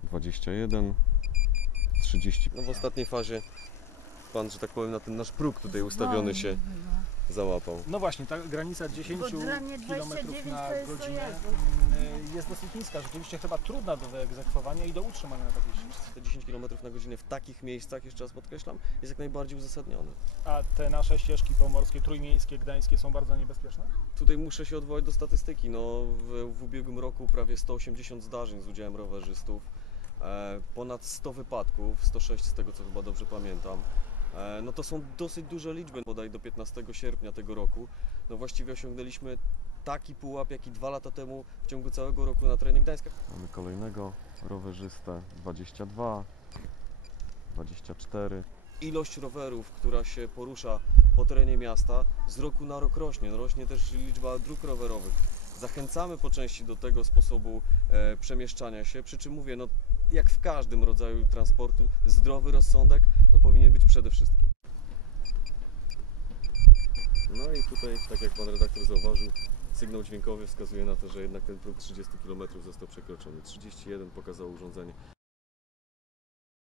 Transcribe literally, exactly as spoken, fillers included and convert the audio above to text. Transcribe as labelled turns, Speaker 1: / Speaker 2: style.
Speaker 1: dwadzieścia jeden, trzydzieści. No w ostatniej fazie pan, że tak powiem, na ten nasz próg tutaj ustawiony się załapał.
Speaker 2: No właśnie, ta granica dziesięć kilometrów na godzinę jest dosyć niska, rzeczywiście chyba trudna do wyegzekwowania i do utrzymania na takiej ścieżce.
Speaker 1: Te dziesięć kilometrów na godzinę w takich miejscach, jeszcze raz podkreślam, jest jak najbardziej uzasadnione.
Speaker 2: A te nasze ścieżki pomorskie, trójmiejskie, gdańskie są bardzo niebezpieczne?
Speaker 1: Tutaj muszę się odwołać do statystyki. No, w, w ubiegłym roku prawie sto osiemdziesiąt zdarzeń z udziałem rowerzystów, e, ponad sto wypadków, sto sześć z tego co chyba dobrze pamiętam. E, no to są dosyć duże liczby, bodaj do piętnastego sierpnia tego roku. No właściwie osiągnęliśmy taki pułap, jaki dwa lata temu w ciągu całego roku na terenie Gdańska. Mamy kolejnego rowerzystę, dwadzieścia dwa, dwadzieścia cztery. Ilość rowerów, która się porusza po terenie miasta, z roku na rok rośnie. Rośnie też liczba dróg rowerowych. Zachęcamy po części do tego sposobu e, przemieszczania się, przy czym mówię, no jak w każdym rodzaju transportu, zdrowy rozsądek no, powinien być przede wszystkim. No i tutaj, tak jak pan redaktor zauważył, sygnał dźwiękowy wskazuje na to, że jednak ten próg trzydziestu kilometrów został przekroczony. trzydzieści jeden pokazało urządzenie.